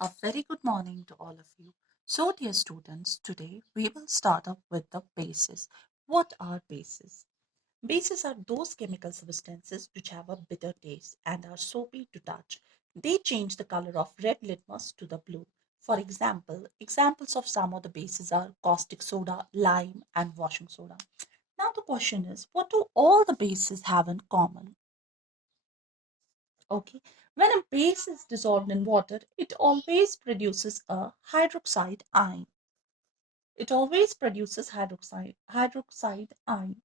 A very good morning to all of you. So, dear students, today we will start up with the bases. What are bases? Bases are those chemical substances which have a bitter taste and are soapy to touch. They change the color of red litmus to the blue. For example, examples of some of the bases are caustic soda, lime, and washing soda. Now, the question is, what do all the bases have in common? Okay, when a base is dissolved in water, it always produces a hydroxide ion. It always produces hydroxide ion.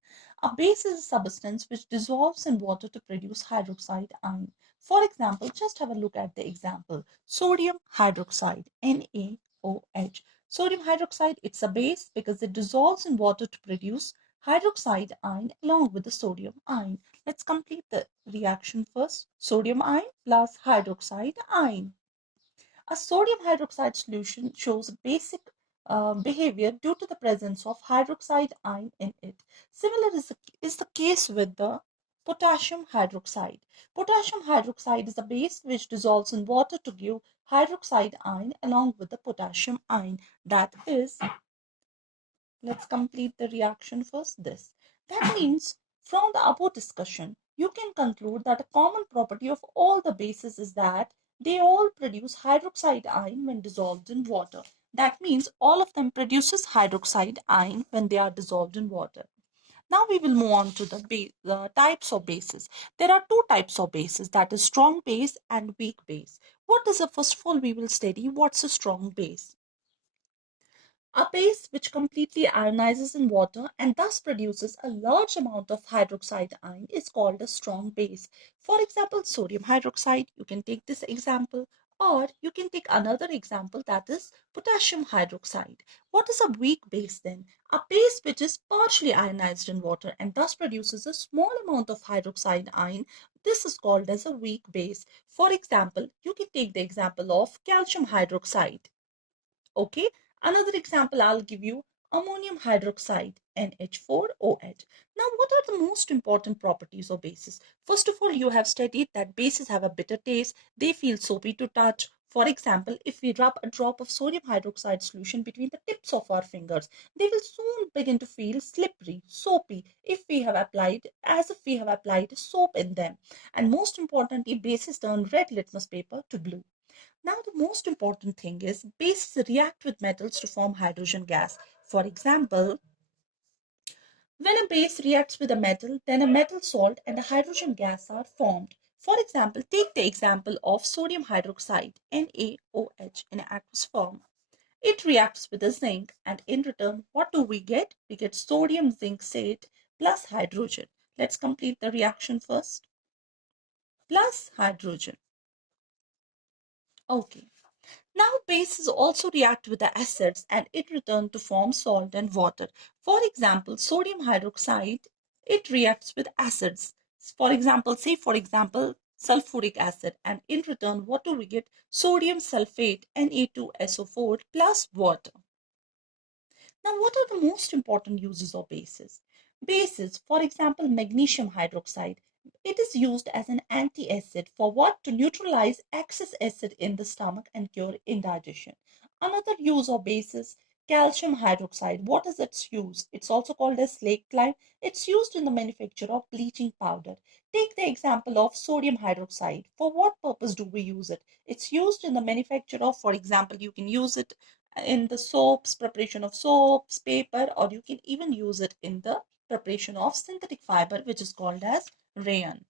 A base is a substance which dissolves in water to produce hydroxide ion. For example, just have a look at the example. Sodium hydroxide, NaOH. Sodium hydroxide, it's a base because it dissolves in water to produce hydroxide ion along with the sodium ion. Let's complete the reaction first. Sodium ion plus hydroxide ion. A sodium hydroxide solution shows basic behavior due to the presence of hydroxide ion in it. Similar is the case with the potassium hydroxide. Potassium hydroxide is a base which dissolves in water to give hydroxide ion along with the potassium ion. That is, let's complete the reaction first. That means from the above discussion, you can conclude that a common property of all the bases is that they all produce hydroxide ion when dissolved in water. That means all of them produces hydroxide ion when they are dissolved in water. Now we will move on to the types of bases. There are two types of bases, that is strong base and weak base. What is a first of all we will study what's a strong base. A base which completely ionizes in water and thus produces a large amount of hydroxide ion is called a strong base. For example, sodium hydroxide, you can take this example, or you can take another example, that is potassium hydroxide. What is a weak base then? A base which is partially ionized in water and thus produces a small amount of hydroxide ion. This is called as a weak base. For example, you can take the example of calcium hydroxide. Okay, another example I'll give you, ammonium hydroxide, NH4OH. Now, what are the most important properties of bases? First of all, you have studied that bases have a bitter taste. They feel soapy to touch. For example, if we rub a drop of sodium hydroxide solution between the tips of our fingers, they will soon begin to feel slippery, soapy, if we have applied, as if we have applied soap in them. And most importantly, bases turn red litmus paper to blue. Now, the most important thing is bases react with metals to form hydrogen gas. For example, when a base reacts with a metal, then a metal salt and a hydrogen gas are formed. For example, take the example of sodium hydroxide, NaOH, in aqueous form. It reacts with a zinc, and in return, what do we get? We get sodium zinc sate plus hydrogen. Let's complete the reaction first. Plus hydrogen. Okay. Now, bases also react with the acids and in return to form salt and water. For example, sodium hydroxide, it reacts with acids. For example, sulfuric acid, and in return, what do we get? Sodium sulfate, Na2SO4 plus water. Now, what are the most important uses of bases? Bases, for example, magnesium hydroxide. It is used as an antacid for what? To neutralize excess acid in the stomach and cure indigestion. Another use of bases, calcium hydroxide. What is its use? It's also called as slake lime. It's used in the manufacture of bleaching powder. Take the example of sodium hydroxide. For what purpose do we use it? It's used in the manufacture of, for example, you can use it in the soaps, preparation of soaps, paper, or you can even use it in the preparation of synthetic fiber, which is called as rayon.